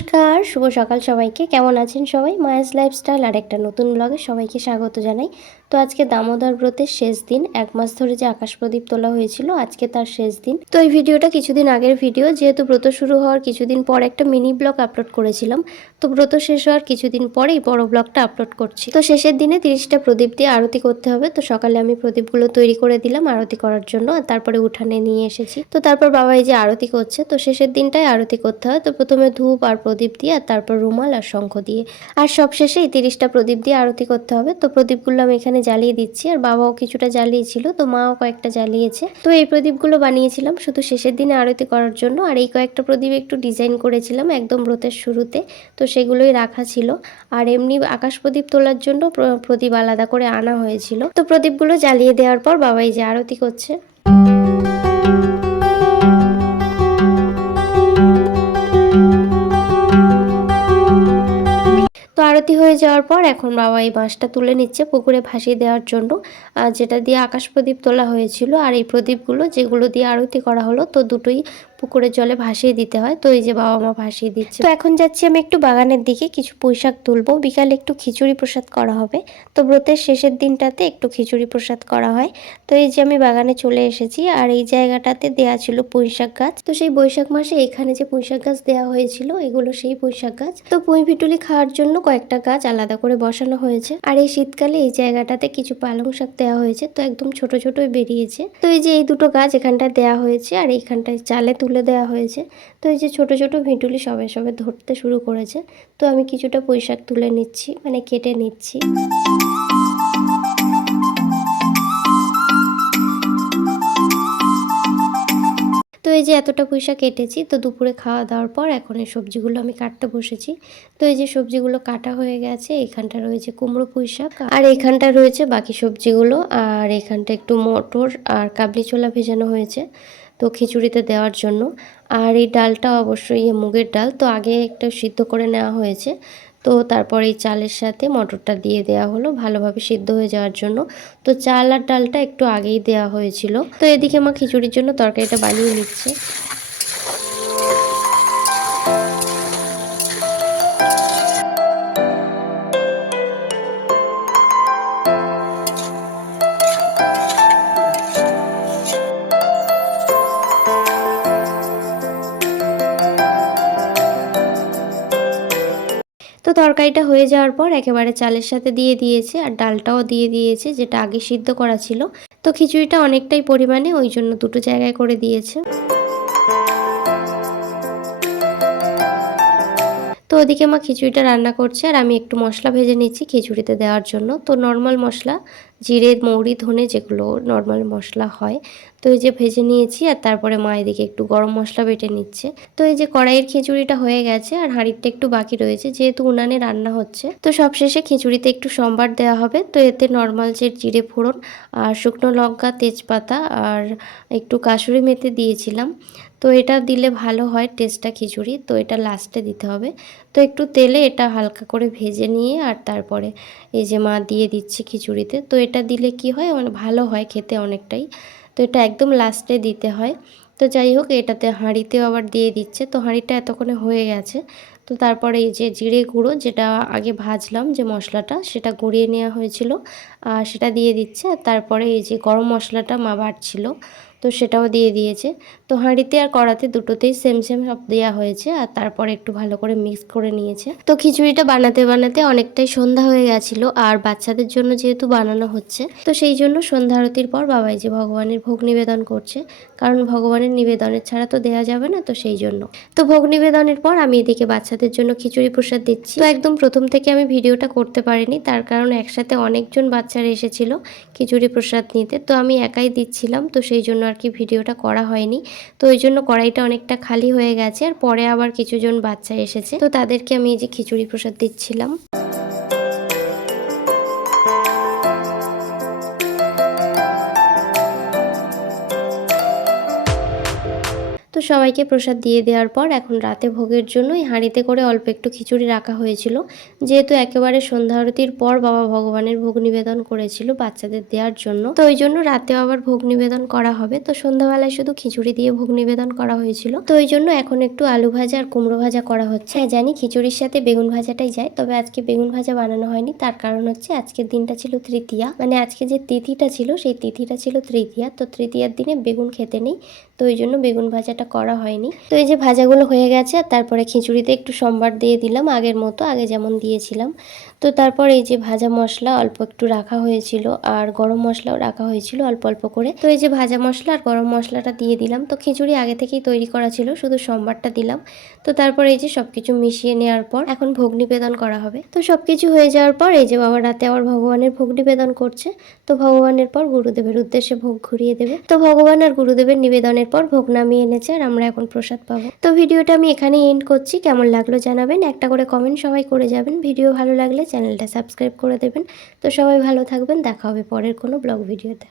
নমস্কার, শুভ সকাল সবাইকে। কেমন আছেন সবাই? মায়াস লাইফস্টাইল আর একটা নতুন ব্লগে সবাইকে স্বাগত জানাই। তো আজকে দামোদর ব্রতের শেষ দিন। 1 মাস ধরে যে আকাশ প্রদীপ তোলা হয়েছিল, আজকে তার শেষ দিন। তো এই ভিডিওটা কিছুদিন আগের ভিডিও, যেহেতু ব্রত শুরু হওয়ার কিছুদিন পর একটা মিনি ব্লগ আপলোড করেছিলাম। তো ব্রত শেষ হওয়ার কিছুদিন পরেই বড় ব্লগটা আপলোড করছি। তো শেষের দিনে 30টা প্রদীপ দিয়ে আরতি করতে হবে। তো সকালে আমি প্রদীপগুলো তৈরি করে দিলাম আরতি করার জন্য, আর তারপরে উঠানে নিয়ে এসেছি। তো তারপর বাবা এই যে আরতি করছে, তো শেষের দিনটাই আরতি করতে হয়। তো প্রথমে ধূপ আর প্রদীপ দিয়ে, আর তারপর রুমাল আর শঙ্খ দিয়ে, আর সব শেষেই 30টা প্রদীপ দিয়ে আরতি করতে হবে। তো প্রদীপগুলো আমি এখানে জ্বালিয়ে দিচ্ছি, আর বাবাও কিছুটা জ্বালিয়েছিল, তো মাও কয়েকটা জ্বালিয়েছে। তো এই প্রদীপগুলো বানিয়েছিলাম শুধু শেষের দিনে আরতি করার জন্য, আর এই কয়েকটা প্রদীপ একটু ডিজাইন করেছিলাম একদম ব্রতের শুরুতে, তো সেগুলোই রাখা ছিল। আর এমনি আকাশ প্রদীপ তোলার জন্য প্রদীপ আলাদা করে আনা হয়েছিল। তো প্রদীপগুলো জ্বালিয়ে দেওয়ার পর বাবা এই যে আরতি করছে। তো আরতি হয়ে যাওয়ার পর এখন বাবা এই বাঁশটা তুলে নিচ্ছে পুকুরে ভাসিয়ে দেওয়ার জন্য, যেটা দিয়ে আকাশ প্রদীপ তোলা হয়েছিল। আর এই প্রদীপগুলো যেগুলো দিয়ে আরতি করা হলো, তো দুটোই পুকুরের জলে ভাসিয়ে দিতে হয়। তো এই যে বাবা মা ভাসিয়ে দিচ্ছে। তো এখন যাচ্ছি আমি একটু বাগানের দিকে, কিছু পুঁইশাক তুলবো। বিকালে একটু খিচুড়ি প্রসাদ করা হবে। তো ব্রতের শেষের দিনটাতে একটু খিচুড়ি প্রসাদ করা হয়। তো এই যে আমি বাগানে চলে এসেছি, আর এই জায়গাটাতে দেয়া ছিল পুঁইশাক গাছ। তো সেই বৈশাখ মাসে এখানে যে পুঁইশাক গাছ দেওয়া হয়েছিল, এগুলো সেই পুঁইশাক গাছ। তো পুঁই পিটুলি খাওয়ার জন্য কয়েকটা গাছ আলাদা করে বসানো হয়েছে। আর এই শীতকালে এই জায়গাটাতে কিছু পালং শাক দেওয়া হয়েছে, তো একদম ছোট ছোটই বেরিয়েছে। তো এই যে এই দুটো গাছ এখানটায় দেওয়া হয়েছে, আর এইখানটায় চালে তুলে দেওয়া হয়েছে। তো এই যে ছোট ছোট ভিটুলি সবে সবে ধরতে শুরু করেছে। তো আমি কিছুটা পুঁইশাক তুলে নিচ্ছি, মানে কেটে নিচ্ছি। তো এই যে এতটা পুঁইশাক কেটেছি। তো দুপুরে খাওয়া দাওয়ার পর এখন এই সবজিগুলো আমি কাটতে বসেছি। তো এই যে সবজিগুলো কাটা হয়ে গেছে। এখানটা রয়েছে কুমড়ো পুঁইশাক, আর এখানটা রয়েছে বাকি সবজিগুলো, আর এখানটা একটু মটর আর কাবলি ছোলা ভেজানো হয়েছে, তো খিচুড়িতে দেওয়ার জন্য। আর এই ডালটা অবশ্যই মুগের ডাল, তো আগে একটা সিদ্ধ করে নেওয়া হয়েছে। তো তারপর এই চালের সাথে মটরটা দিয়ে দেওয়া হলো ভালোভাবে সিদ্ধ হয়ে যাওয়ার জন্য। তো চাল আর ডালটা একটু আগেই দেওয়া হয়েছিল। তো এদিকে মা খিচুড়ির জন্য তরকারিটা বানিয়ে নিচ্ছে। তো তরকারিটা হয়ে যাওয়ার পর একেবারে চালের সাথে দিয়ে দিয়েছে, আর ডালটাও দিয়ে দিয়েছে যেটা আগে সিদ্ধ করা ছিল। তো খিচুড়িটা অনেকটাই পরিমাণে, ওই জন্য দুটো জায়গায় করে দিয়েছে। তো ওদিকে মা খিচুড়িটা রান্না করছে, আর আমি একটু মশলা ভেজে নিচ্ছি খিচুড়িতে দেওয়ার জন্য। তো নর্মাল মশলা, জিরে মৌরি ধনে যেগুলো নর্মাল মশলা হয়, তো এই যে ভেজে নিয়েছি। আর তারপরে মা এদিকে একটু গরম মশলা বেটে নিচ্ছে। তো এই যে কড়াইয়ের খিচুড়িটা হয়ে গেছে, আর হাঁড়িটা একটু বাকি রয়েছে, যেহেতু উনানে রান্না হচ্ছে। তো সবশেষে খিচুড়িতে একটু সম্বার দেওয়া হবে। তো এতে নর্মাল যে জিরে ফোড়ন আর শুকনো লঙ্কা, তেজপাতা আর একটু কাসুরি মেথি দিয়েছিলাম। তো এটা দিলে ভালো হয় টেস্টটা খিচুড়ি, তো এটা লাস্টে দিতে হবে। তো একটু তেলে এটা হালকা করে ভেজে নিয়ে, আর তারপরে এই যে মা দিয়ে দিচ্ছে খিচুড়িতে। তো এটা দিলে কি হয়, মানে ভালো হয় খেতে অনেকটাই। তো এটা একদম লাস্টে দিতে হয়। তো যাই হোক, এটাতে হাঁড়িতেও আবার দিয়ে দিচ্ছে। তো হাঁড়িটা এতক্ষণে হয়ে গেছে। তো তারপরে এই যে জিরে গুঁড়ো, যেটা আগে ভাজলাম যে মশলাটা, সেটা গুঁড়িয়ে নেওয়া হয়েছিল, আর সেটা দিয়ে দিচ্ছে। আর তারপরে এই যে গরম মশলাটা মা বাটছিল, তো সেটাও দিয়ে দিয়েছে। তো হাঁড়িতে আর কড়াতে দুটোতেই সেম সেম সব দেওয়া হয়েছে, আর তারপরে একটু ভালো করে মিক্স করে নিয়েছে। তো খিচুড়িটা বানাতে বানাতে অনেকটাই সন্ধ্যা হয়ে গেছিলো, আর বাচ্চাদের জন্য যেহেতু বানানো হচ্ছে, তো সেই জন্য সন্ধ্যা আরতির পর বাবাই যে ভগবানের ভোগ নিবেদন করছে, কারণ ভগবানের নিবেদনের ছাড়া তো দেওয়া যাবে না, তো সেই জন্য। তো ভোগ নিবেদনের পর আমি এদিকে বাচ্চাদের জন্য খিচুড়ি প্রসাদ দিচ্ছি। তো একদম প্রথম থেকে আমি ভিডিওটা করতে পারিনি, তার কারণ একসাথে অনেকজন বাচ্চারা এসেছিল খিচুড়ি প্রসাদ নিতে, তো আমি একাই দিচ্ছিলাম, তো সেই জন্য আর কি ভিডিওটা করা হয়নি। তো ওই জন্য কড়াইটা অনেকটা খালি হয়ে গেছে, আর পরে আবার কিছুজন বাচ্চা এসেছে, তো তাদেরকে আমি এই যে খিচুড়ি প্রসাদ দিচ্ছিলাম। তো সবাইকে প্রসাদ দিয়ে দেওয়ার পর এখন রাতে ভোগের জন্য এই হাঁড়িতে করে অল্প একটু খিচুড়ি রাখা হয়েছিল, যেহেতু একেবারে সন্ধ্যা আরতির পর বাবা ভগবানের ভোগ নিবেদন করেছিল বাচ্চাদের দেওয়ার জন্য, তো ওই জন্য রাতেও আবার ভোগ নিবেদন করা হবে। তো সন্ধ্যাবেলায় শুধু খিচুড়ি দিয়ে ভোগ নিবেদন করা হয়েছিল, তো ওই জন্য এখন একটু আলু ভাজা আর কুমড়ো ভাজা করা হচ্ছে। হ্যাঁ জানি খিচুড়ির সাথে বেগুন ভাজাটাই যায়, তবে আজকে বেগুন ভাজা বানানো হয়নি। তার কারণ হচ্ছে আজকের দিনটা ছিল তৃতীয়া, মানে আজকে যে তিথিটা ছিল সেই তিথিটা ছিল তৃতীয়া, তো তৃতীয়ার দিনে বেগুন খেতে নেই, তো ওই জন্য বেগুন ভাজাটা করা হয়নি। তো এই যে ভাজাগুলো হয়ে গেছে, আর তারপরে খিচুড়িতে একটু সম্বার দিয়ে দিলাম আগের মতো, আগে যেমন দিয়েছিলাম। তো তারপর এই যে ভাজা মশলা অল্প একটু রাখা হয়েছিল, আর গরম মশলাও রাখা হয়েছিল অল্প অল্প করে। তো এই যে ভাজা মশলা আর গরম মশলাটা দিয়ে দিলাম। তো খিচুড়ি আগে থেকেই তৈরি করা ছিল, শুধু সম্বারটা দিলাম। তো তারপর এই যে সবকিছু মিশিয়ে নেওয়ার পর এখন ভোগ নিবেদন করা হবে। তো সবকিছু হয়ে যাওয়ার পর এই যে বাবা রাতে আবার ভগবানের ভোগ নিবেদন করছে। তো ভগবানের পর গুরুদেবের উদ্দেশ্যে ভোগ ঘুরিয়ে দেবে। তো ভগবান আর গুরুদেবের নিবেদনের পর ভোগ নামিয়ে এনেছে, আর আমরা এখন প্রসাদ পাবো। তো ভিডিওটা আমি এখানেই এন্ড করছি। কেমন লাগলো জানাবেন, একটা করে কমেন্ট সবাই করে যাবেন। ভিডিও ভালো লাগলে চ্যানেলটা সাবস্ক্রাইব করে দেবেন। তো সবাই ভালো থাকবেন, দেখা হবে পরের কোনো ব্লগ ভিডিওতে।